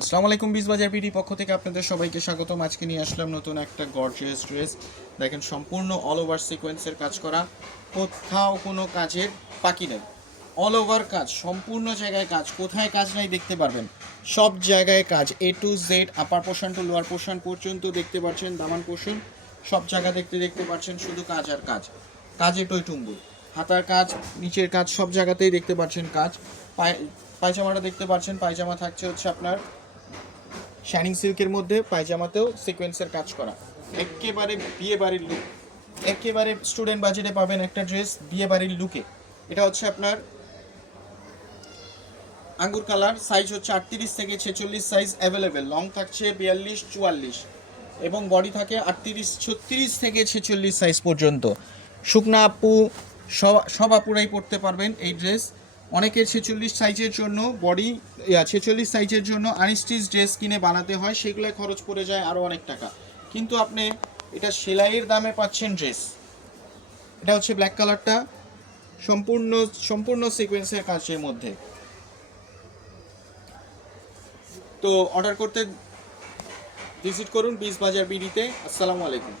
আসসালামু আলাইকুম, বিজবাজার বিডি পক্ষ থেকে আপনাদের সবাইকে স্বাগতম। আজকে নিয়ে আসলাম নতুন একটা গর্জিয়াস ড্রেস। দেখেন, সম্পূর্ণ অল ওভার সিকোয়েন্সের কাজ করা, কোথাও কোনো কাজের বাকি নেই। অল ওভার কাজ, সম্পূর্ণ জায়গায় কাজ, কোথায় কাজ নাই দেখতে পারবেন। সব জায়গায় কাজ, A to Z, upper portion to lower portion পর্যন্ত দেখতে পাচ্ছেন। দামান পোর্শন সব জায়গা দেখতে পাচ্ছেন, শুধু কাজ আর কাজ, কাজে টইটুম্বুর। হাতার কাজ, নিচের কাজ, সব জায়গাতেই দেখতে পাচ্ছেন কাজ। পায়জামাটা দেখতে পাচ্ছেন, পায়জামা থাকছে হচ্ছে আপনার শাইনিং সিল্কের মধ্যে, পায়জামাতেও সিকোয়েন্সের কাজ করা। একেবারে বিয়ে বাড়ির লুক, একেবারে স্টুডেন্ট বাজেটে পাবেন একটা ড্রেস বিয়ে বাড়ির লুকে। এটা হচ্ছে আপনার আঙ্গুর কালার, সাইজ হচ্ছে 38 থেকে 46 সাইজ অ্যাভেলেবেল। লং থাকছে 42-44 এবং বডি থাকে 38-36 থেকে 46 সাইজ পর্যন্ত। শুকনা আপু সব আপুরাই পরতে পারবেন এই ড্রেস। অনেকের 46 সাইজের জন্য 46 সাইজের জন্য আনস্টিচ ড্রেস কিনে বানাতে হয়, সেগুলো খরচ পড়ে যায় আরও অনেক টাকা। কিন্তু আপনি এটা সেলাইয়ের দামে পাচ্ছেন ড্রেস। এটা হচ্ছে ব্ল্যাক কালারটা, সম্পূর্ণ সম্পূর্ণ সিকোয়েন্সের কাজের মধ্যে। তো অর্ডার করতে ভিজিট করুন বিজবাজার বিডিতে। আসসালামু আলাইকুম।